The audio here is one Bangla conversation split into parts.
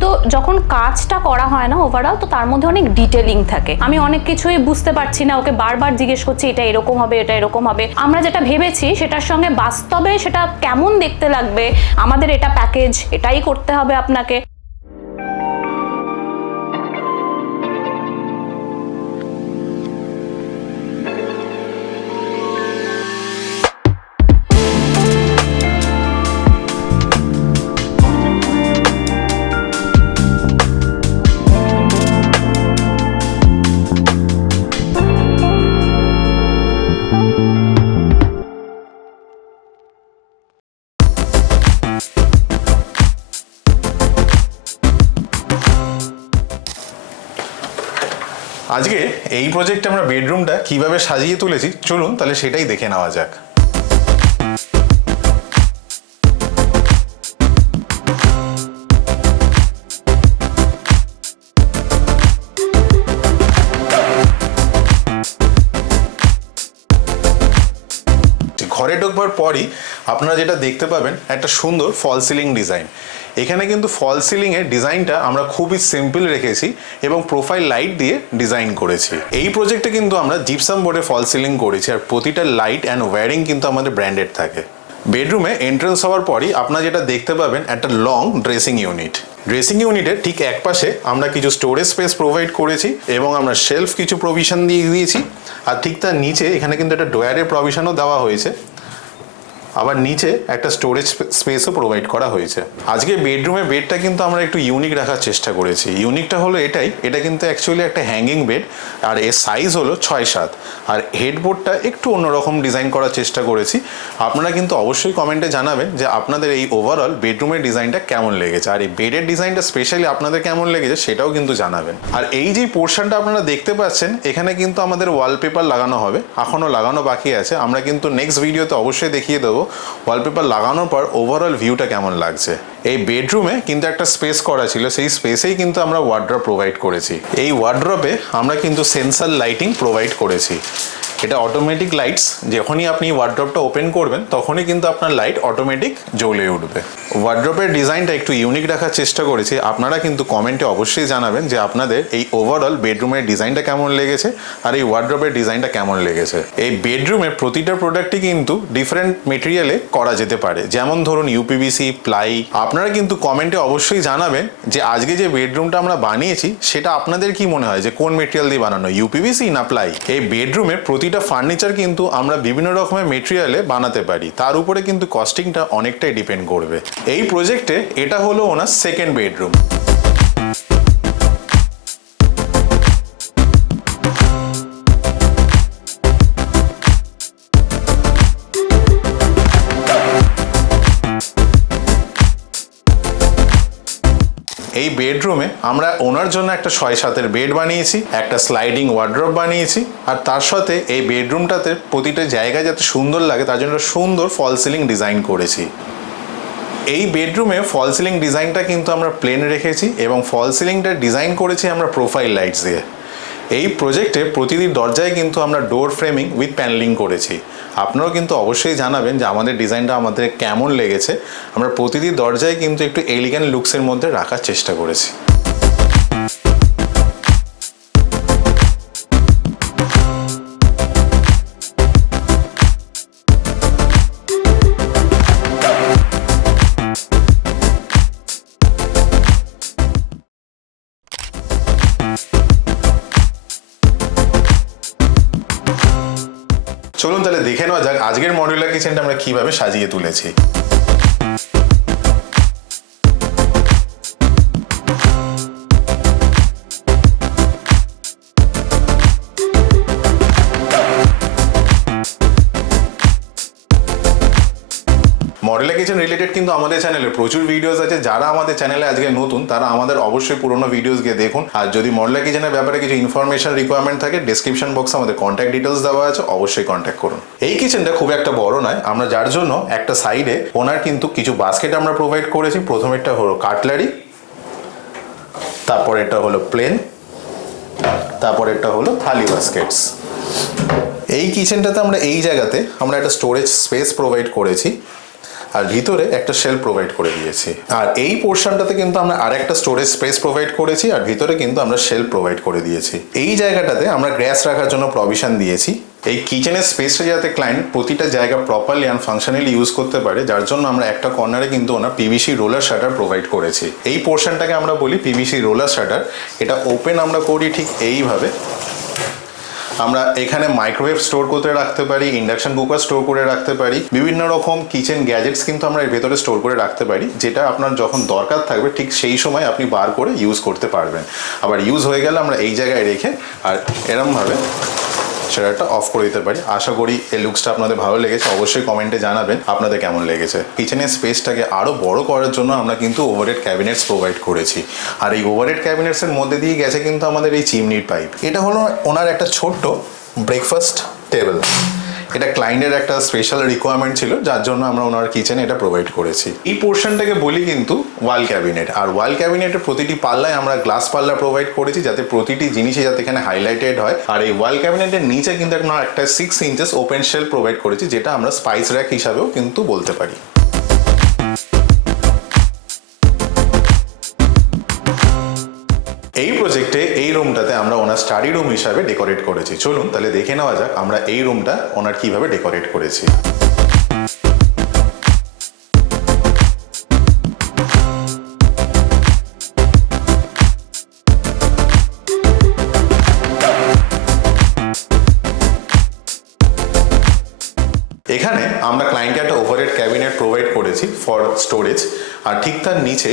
কিন্তু যখন কাজটা করা হয় না ওভারঅল, তো তার মধ্যে অনেক ডিটেলিং থাকে। আমি অনেক কিছুই বুঝতে পারছি না, ওকে বারবার জিজ্ঞেস করছি এটা এরকম হবে, এটা এরকম হবে। আমরা যেটা ভেবেছি সেটার সঙ্গে বাস্তবে সেটা কেমন দেখতে লাগবে, আমাদের এটা প্যাকেজ, এটাই করতে হবে আপনাকে। আজকে এই প্রজেক্টে আমরা বেডরুমটা কিভাবে সাজিয়ে তুলেছি চলুন তাহলে সেটাই দেখে নেওয়া যাক। ঘরে ঢোকবার পরই আপনারা যেটা দেখতে পাবেন একটা সুন্দর ফল সিলিং ডিজাইন। এখানে কিন্তু ফল সিলিংয়ের ডিজাইনটা আমরা খুবই সিম্পল রেখেছি এবং প্রোফাইল লাইট দিয়ে ডিজাইন করেছি। এই প্রজেক্টে কিন্তু আমরা জিপসাম বোর্ডে ফল সিলিং করেছি আর প্রতিটা লাইট অ্যান্ড ওয়্যারিং কিন্তু আমাদের ব্র্যান্ডেড থাকে। বেডরুমে এন্ট্রান্স হওয়ার পরই আপনারা যেটা দেখতে পাবেন একটা লং ড্রেসিং ইউনিট। ড্রেসিং ইউনিটের ঠিক এক পাশে আমরা কিছু স্টোরেজ স্পেস প্রোভাইড করেছি এবং আমরা শেলফ কিছু প্রভিশন দিয়ে দিয়েছি। আর ঠিক তার নিচে এখানে কিন্তু একটা ড্রয়ারের প্রভিশনও দেওয়া হয়েছে, আবার নিচে একটা স্টোরেজ স্পেসও প্রোভাইড করা হয়েছে। আজকে বেডরুমে বেডটা কিন্তু আমরা একটু ইউনিক রাখার চেষ্টা করেছি। ইউনিকটা হলো এটা কিন্তু অ্যাকচুয়ালি একটা হ্যাঙ্গিং বেড আর এর সাইজ হলো 6-7 আর হেডবোর্ডটা একটু অন্যরকম ডিজাইন করার চেষ্টা করেছি। আপনারা কিন্তু অবশ্যই কমেন্টে জানাবেন যে আপনাদের এই ওভারঅল বেডরুমের ডিজাইনটা কেমন লেগেছে আর এই বেডের ডিজাইনটা স্পেশালি আপনাদের কেমন লেগেছে সেটাও কিন্তু জানাবেন। আর এই যে পোর্শনটা আপনারা দেখতে পাচ্ছেন এখানে কিন্তু আমাদের ওয়ালপেপার লাগানো হবে, এখনও লাগানো বাকি আছে। আমরা কিন্তু নেক্সট ভিডিওতে অবশ্যই দেখিয়ে দেবো ওয়ালপেপার লাগানোর পর ওভারঅল ভিউটা কেমন লাগছে। এই বেডরুমে কিন্তু একটা স্পেস করা ছিল, সেই স্পেসেই কিন্তু আমরা ওয়ার্ড্রপ প্রোভাইড করেছি। এই ওয়ার্ড্রপে আমরা কিন্তু সেন্সার লাইটিং প্রোভাইড করেছি। এটা অটোমেটিক লাইটস, যখনই আপনি ওয়ার্ড্রপটা ওপেন করবেন তখনই কিন্তু আপনার লাইট অটোমেটিক জ্বলে উঠবে। ওয়ার্ড্রপের ডিজাইনটা একটু ইউনিক রাখার চেষ্টা করেছি। আপনারা কিন্তু কমেন্টে অবশ্যই জানাবেন যে আপনাদের এই ওভারঅল বেডরুমের ডিজাইনটা কেমন লেগেছে আর এই ওয়ার্ড্রপের ডিজাইনটা কেমন লেগেছে। এই বেডরুমের প্রতিটা প্রোডাক্টই কিন্তু ডিফারেন্ট মেটেরিয়ালে করা যেতে পারে, যেমন ধরুন ইউপিভিসি, প্লাই। আপনারা কিন্তু কমেন্টে অবশ্যই জানাবেন যে আজকে যে বেডরুমটা আমরা বানিয়েছি সেটা আপনাদের কি মনে হয় যে কোন মেটেরিয়াল দিয়ে বানানো, ইউপিভিসি না প্লাই। এই বেডরুমে প্রতিটা ফার্নিচার কিন্তু আমরা বিভিন্ন রকমের মেটেরিয়ালে বানাতে পারি, তার উপরে কিন্তু কস্টিংটা অনেকটাই ডিপেন্ড করবে। এই প্রজেক্টে এটা হলো ওনার সেকেন্ড বেডরুম। এই বেডরুমে আমরা ওনার জন্য একটা 6-7 বেড বানিয়েছি, একটা স্লাইডিং ওয়ার্ড্রপ বানিয়েছি আর তার সাথে এই বেডরুমটাতে প্রতিটা জায়গা যাতে সুন্দর লাগে তার জন্য সুন্দর ফল সিলিং ডিজাইন করেছি। এই বেডরুমে ফল সিলিং ডিজাইনটা কিন্তু আমরা প্লেন রেখেছি এবং ফল সিলিংটা ডিজাইন করেছি আমরা প্রোফাইল লাইটস দিয়ে। এই প্রজেক্টে প্রতিটি দরজায় কিন্তু আমরা ডোর ফ্রেমিং উইথ প্যানেলিং করেছি। আপনারাও কিন্তু অবশ্যই জানাবেন যে আমাদের ডিজাইনটা আমাদের কেমন লেগেছে। আমরা প্রতিটি দরজায় কিন্তু একটু এলিগ্যান্ট লুকসের মধ্যে রাখার চেষ্টা করেছি। চলুন তাহলে দেখে নেওয়া যাক আজকের মডুলার কিচেনটা আমরা কিভাবে সাজিয়ে তুলেছি। মডুলার কিচেন রিলেটেড কিন্তু আমাদের চ্যানেলে প্রচুর ভিডিওস আছে। যারা আমাদের চ্যানেলে আজকে নতুন তারা আমাদের অবশ্যই পুরোনো ভিডিওস গিয়ে দেখুন। আর যদি মডুলার কিচেনের ব্যাপারে কিছু ইনফরমেশন রিকোয়ারমেন্ট থাকে ডেসক্রিপশন বক্সে আমাদের কন্ট্যাক্ট ডিটেলস দেওয়া আছে, অবশ্যই কন্ট্যাক্ট করুন। এই কিচেনটা খুব একটা বড় নয়, আমরা যার জন্য একটা সাইডে ওনার কিন্তু কিছু বাস্কেট আমরা প্রোভাইড করেছি। প্রথমেরটা হলো কাটলারি, তারপর এটা হলো প্লেন, তারপর এটা হলো থালি বাস্কেটস। এই কিচেনটাতে আমরা এই জায়গাতে আমরা একটা স্টোরেজ স্পেস প্রোভাইড করেছি আর ভিতরে একটা শেলফ প্রোভাইড করে দিয়েছি। আর এই পোর্শনটাতে কিন্তু আমরা আরেকটা স্টোরেজ স্পেস প্রোভাইড করেছি, আর ভিতরে কিন্তু আমরা শেলফ প্রোভাইড করে দিয়েছি। এই জায়গাটাতে আমরা গ্যাস রাখার জন্য প্রভিশন দিয়েছি। এই কিচেনের স্পেসটা যাতে ক্লায়েন্ট প্রতিটা জায়গা প্রপারলি অ্যান্ড ফাংশনালি ইউজ করতে পারে, যার জন্য আমরা একটা কর্নারে কিন্তু ওনার পিভিসি রোলার শাটার প্রোভাইড করেছি। এই পোর্শনটাকে আমরা বলি পিভিসি রোলার শাটার। এটা ওপেন আমরা করি ঠিক এইভাবে। আমরা এখানে মাইক্রোওয়েভ স্টোর করে রাখতে পারি, ইন্ডাকশন কুকার স্টোর করে রাখতে পারি, বিভিন্ন রকম কিচেন গ্যাজেটস কিন্তু আমরা এর ভেতরে স্টোর করে রাখতে পারি, যেটা আপনার যখন দরকার থাকবে ঠিক সেই সময় আপনি বার করে ইউজ করতে পারবেন। আবার ইউজ হয়ে গেলে আমরা এই জায়গায় রেখে আর এরমভাবে সেটা অফ করে দিতে পারি। আশা করি এই লুকসটা আপনাদের ভালো লেগেছে। অবশ্যই কমেন্টে জানাবেন আপনাদের কেমন লেগেছে। কিচেনের স্পেসটাকে আরও বড় করার জন্য আমরা কিন্তু ওভারহেড ক্যাবিনেটস প্রোভাইড করেছি। আর এই ওভারহেড ক্যাবিনেটসের মধ্যে দিয়ে গেছে কিন্তু আমাদের এই চিমনির পাইপ। এটা হলো ওনার একটা ছোট্ট ব্রেকফাস্ট টেবিল। এটা ক্লায়েন্টের একটা স্পেশাল রিকোয়ারমেন্ট ছিল, যার জন্য আমরা ওনার কিচেনে এটা প্রোভাইড করেছি। এই পোর্শনটাকে বলি কিন্তু ওয়াল ক্যাবিনেট। আর ওয়াল ক্যাবিনেটের প্রতিটি পাল্লায় আমরা গ্লাস পাল্লা প্রোভাইড করেছি, যাতে প্রতিটি জিনিসই যাতে এখানে হাইলাইটেড হয়। আর এই ওয়াল ক্যাবিনেটের নিচে কিন্তু একটা 6 ইঞ্চেস ওপেন শেলফ প্রোভাইড করেছি, যেটা আমরা স্পাইস র্যাক হিসাবেও কিন্তু বলতে পারি। এই প্রজেক্টে এই রুমটাতে আমরা ওনার স্টাডি রুম হিসাবে ডেকোরেট করেছি। চলুন তাহলে দেখে নেওয়া যাক আমরা এই রুমটা ওনার কিভাবে ডেকোরেট করেছি। এখানে আমরা ক্লায়েন্টকে একটা ওভারহেড ক্যাবিনেট প্রোভাইড করেছি ফর স্টোরেজ। আর ঠিক তার নিচে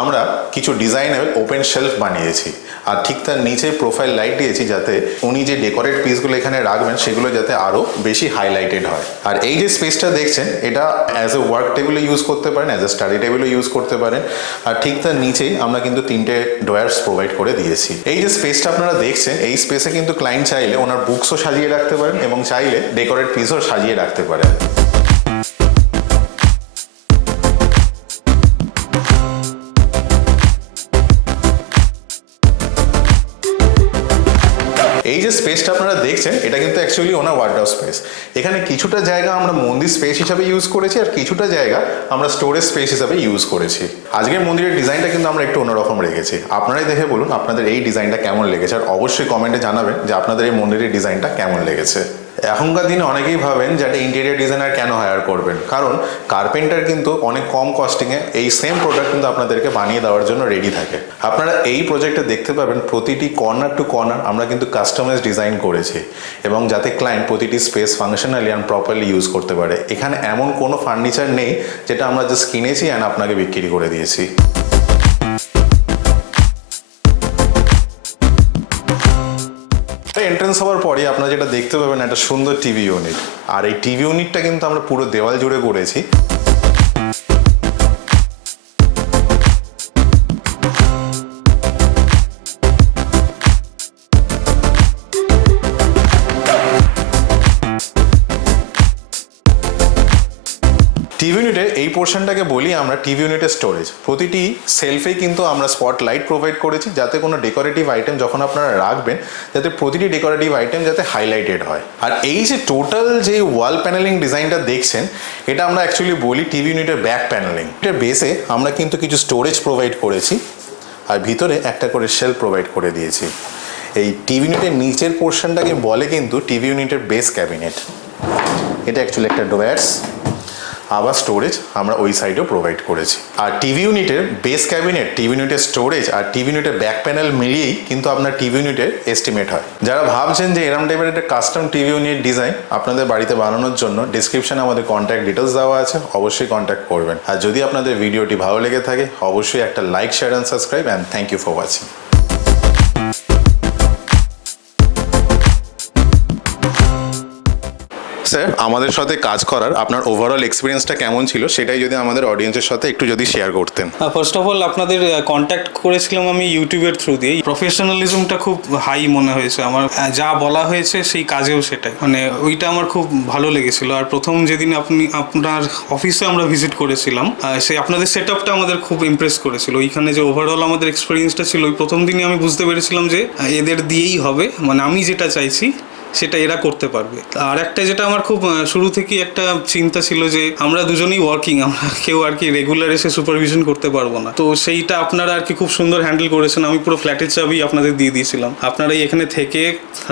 আমরা কিছু ডিজাইনেবল ওপেন শেলফ বানিয়েছি। আর ঠিক তার নিচে প্রোফাইল লাইট দিয়েছি, যাতে উনি যে ডেকোরেট পিসগুলো এখানে রাখবেন সেগুলো যাতে আরও বেশি হাইলাইটেড হয়। আর এই যে স্পেসটা দেখছেন, এটা অ্যাজ এ ওয়ার্ক টেবিলে ইউজ করতে পারেন, অ্যাজ এ স্টাডি টেবিলে ইউজ করতে পারেন। আর ঠিক তার নিচেই আমরা কিন্তু 3টে ড্রয়ার্স প্রোভাইড করে দিয়েছি। এই যে স্পেসটা আপনারা দেখছেন, এই স্পেসে কিন্তু ক্লায়েন্ট চাইলে ওনার বুকসও সাজিয়ে রাখতে পারেন এবং চাইলে ডেকোরেট পিসও সাজিয়ে রাখতে পারেন। এই যে স্পেসটা আপনারা দেখছেন, এটা কিন্তু অ্যাকচুয়ালি ওনার ওয়ার্ডরোব স্পেস। এখানে কিছুটা জায়গা আমরা মন্দির স্পেস হিসাবে ইউজ করেছি, আর কিছুটা জায়গা আমরা স্টোরেজ স্পেস হিসাবে ইউজ করেছি। আজকের মন্দিরের ডিজাইনটা কিন্তু আমরা একটু অন্যরকম রেখেছি। আপনারাই দেখে বলুন আপনাদের এই ডিজাইনটা কেমন লেগেছে, আর অবশ্যই কমেন্টে জানাবেন যে আপনাদের এই মন্দিরের ডিজাইনটা কেমন লেগেছে। এখনকার দিনে অনেকেই ভাবেন যে একটা ইন্টেরিয়ার ডিজাইনার কেন হায়ার করবেন, কারণ কার্পেন্টার কিন্তু অনেক কম কস্টিংয়ে এই সেম প্রোডাক্ট কিন্তু আপনাদেরকে বানিয়ে দেওয়ার জন্য রেডি থাকে। আপনারা এই প্রজেক্টে দেখতে পাবেন প্রতিটি কর্নার টু কর্নার আমরা কিন্তু কাস্টমাইজ ডিজাইন করেছি, এবং যাতে ক্লায়েন্ট প্রতিটি space functionally and properly use করতে পারে। এখানে এমন কোনো ফার্নিচার নেই যেটা আমরা জাস্ট কিনেছি অ্যান্ড আপনাকে বিক্রি করে দিয়েছি। এন্ট্রেন্স হওয়ার পরে আপনারা যেটা দেখতে পাবেন একটা সুন্দর টিভি ইউনিট। আর এই টিভি ইউনিটটা কিন্তু আমরা পুরো দেওয়াল জুড়ে করেছি। টিভি ইউনিটের এই পোর্শনটাকে বলি আমরা টিভি ইউনিটের স্টোরেজ। প্রতিটি সেলফে কিন্তু আমরা স্পট লাইট প্রোভাইড করেছি, যাতে কোনো ডেকোরেটিভ আইটেম যখন আপনারা রাখবেন, যাতে প্রতিটি ডেকোরেটিভ আইটেম যাতে হাইলাইটেড হয়। আর এই যে টোটাল যে ওয়াল প্যানেলিং ডিজাইনটা দেখছেন, এটা আমরা অ্যাকচুয়ালি বলি টিভি ইউনিটের ব্যাক প্যানেলিং। এটার বেসে আমরা কিন্তু কিছু স্টোরেজ প্রোভাইড করেছি, আর ভিতরে একটা করে শেলফ প্রোভাইড করে দিয়েছি। এই টিভি ইউনিটের নিচের পোর্শনটাকে বলে কিন্তু টিভি ইউনিটের বেস ক্যাবিনেট। এটা অ্যাকচুয়ালি একটা ড্রয়ার্স, আবার স্টোরেজ আমরা ওই সাইডেও প্রোভাইড করেছি। আর টিভি ইউনিটের বেস ক্যাবিনেট, টিভি ইউনিটের স্টোরেজ আর টিভি ইউনিটের ব্যাক প্যানেল মিলিয়েই কিন্তু আপনার টিভি ইউনিটের এস্টিমেট হয়। যারা ভাবছেন যে এরম টাইপের একটা কাস্টম টিভি ইউনিট ডিজাইন আপনাদের বাড়িতে বানানোর জন্য, ডিসক্রিপশনে আমাদের কন্ট্যাক্ট ডিটেলস দেওয়া আছে, অবশ্যই কন্ট্যাক্ট করবেন। আর যদি আপনাদের ভিডিওটি ভালো লেগে থাকে, অবশ্যই একটা like, share and subscribe, and thank you for watching. Sir, আমাদের সাথে কাজ করার আপনার ওভারঅল এক্সপিরিয়েন্সটা কেমন ছিল, সেটাই যদি আমাদের অডিয়েন্সের সাথে একটু যদি শেয়ার করতেন। ফার্স্ট অফ অল আপনাদের কন্ট্যাক্ট করেছিলাম আমি ইউটিউবের থ্রু দিয়ে। প্রফেশনালিজমটা খুব হাই মনে হয়েছে আমার, যা বলা হয়েছে সেই কাজেও সেটাই, মানে ওইটা আমার খুব ভালো লেগেছিল। আর প্রথম যেদিন আপনার অফিসে আমরা ভিজিট করেছিলাম, সেই আপনাদের সেট আপটা আমাদের খুব ইমপ্রেস করেছিল। ওইখানে যে ওভারঅল আমাদের এক্সপিরিয়েন্সটা ছিল, ওই প্রথম দিনই আমি বুঝতে পেরেছিলাম যে এদের দিয়েই হবে, মানে আমি যেটা চাইছি সেটা এরা করতে পারবে। আর একটা যেটা আমার খুব শুরু থেকেই একটা চিন্তা ছিল যে আমরা দুজনেই ওয়ার্কিং, আমরা কেউ আর কি রেগুলার এসে সুপারভিশন করতে পারবো না, তো সেইটা আপনারা আর কি খুব সুন্দর হ্যান্ডেল করেছেন। আমি পুরো ফ্ল্যাটের চাবি আপনাদের দিয়ে দিয়েছিলাম, আপনারাই এখানে থেকে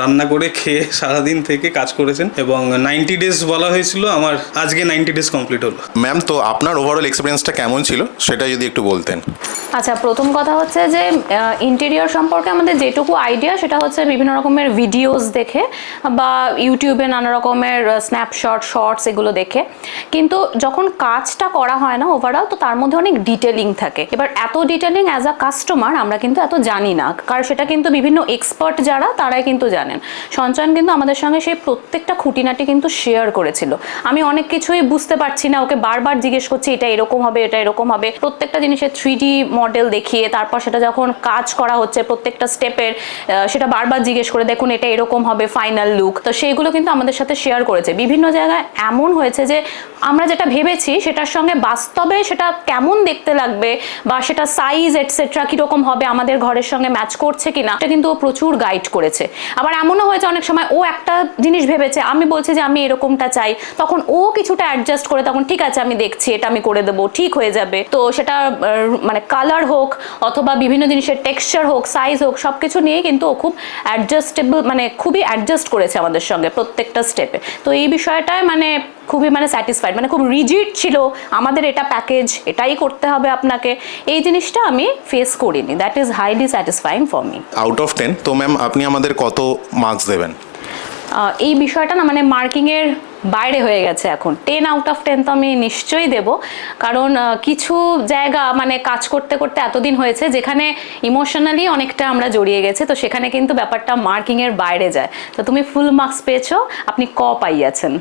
রান্না করে খেয়ে সারাদিন থেকে কাজ করেছেন এবং 90 ডেজ বলা হয়েছিল, আমার আজকে 90 ডেজ কমপ্লিট হলো। ম্যাম, তো আপনার ওভারঅল এক্সপিরিয়েন্সটা কেমন ছিল সেটা যদি একটু বলতেন। আচ্ছা, প্রথম কথা হচ্ছে যে ইন্টেরিয়র সম্পর্কে আমাদের যেটুকু আইডিয়া সেটা হচ্ছে বিভিন্ন রকমের ভিডিওস দেখে বা ইউটিউবে নানা রকমের স্ন্যাপশট, শর্টস এগুলো দেখে, কিন্তু যখন কাজটা করা হয় না ওভারঅল, তো তার মধ্যে অনেক ডিটেলিং থাকে। এবার এত ডিটেলিং অ্যাজ আ কাস্টমার আমরা কিন্তু এত জানি না, কারণ সেটা কিন্তু বিভিন্ন এক্সপার্ট যারা তারাই কিন্তু জানেন। সঞ্চয়ন কিন্তু আমাদের সঙ্গে সেই প্রত্যেকটা খুঁটিনাটি কিন্তু শেয়ার করেছিল। আমি অনেক কিছুই বুঝতে পারছি না, ওকে বারবার জিজ্ঞেস করছি এটা এরকম হবে, এটা এরকম হবে, প্রত্যেকটা জিনিসের 3D মডেল দেখিয়ে তারপর সেটা যখন কাজ করা হচ্ছে প্রত্যেকটা স্টেপের, সেটা বারবার জিজ্ঞেস করে দেখুন এটা এরকম হবে ফাইনাল লুক, তো সেইগুলো কিন্তু আমাদের সাথে শেয়ার করেছে। বিভিন্ন জায়গায় এমন হয়েছে যে আমরা যেটা ভেবেছি সেটার সঙ্গে বাস্তবে সেটা কেমন দেখতে লাগবে বা সেটা সাইজ এটসেট্রা কীরকম হবে, আমাদের ঘরের সঙ্গে ম্যাচ করছে কিনা, এটা কিন্তু ও প্রচুর গাইড করেছে। আবার এমনও হয়েছে অনেক সময় ও একটা জিনিস ভেবেছে, আমি বলছি যে আমি এরকমটা চাই, তখন ও কিছুটা অ্যাডজাস্ট করে তখন ঠিক আছে আমি দেখছি, এটা আমি করে দেবো, ঠিক হয়ে যাবে। তো সেটা মানে কালার হোক অথবা বিভিন্ন জিনিসের টেক্সচার হোক, সাইজ হোক, সব কিছু নিয়ে কিন্তু ও খুব অ্যাডজাস্টেবল, মানে খুবই অ্যাডজাস্ট করেছে আমাদের সঙ্গে প্রত্যেকটা স্টেপে। তো এই বিষয়টায় মানে খুবই মানে স্যাটিসফাইড, মানে খুব রিজিড ছিল আমাদের এটা প্যাকেজ, এটাই করতে হবে আপনাকে, এই জিনিসটা আমি ফেস করিনি। That is highly satisfying for me. Out of 10 তো ম্যাম আপনি আমাদের কত মার্কস দেবেন? এই বিষয়টা না মানে মার্কিংয়ের বাইরে হয়ে গেছে এখন। 10 আউট অফ 10 তো আমি নিশ্চয়ই দেব, কারণ কিছু জায়গা মানে কাজ করতে করতে এতদিন হয়েছে যেখানে ইমোশনালি অনেকটা আমরা জড়িয়ে গেছে, তো সেখানে কিন্তু ব্যাপারটা মার্কিংয়ের বাইরে যায়। তো তুমি ফুল মার্কস পেয়েছো, আপনি পাইয়াছেন।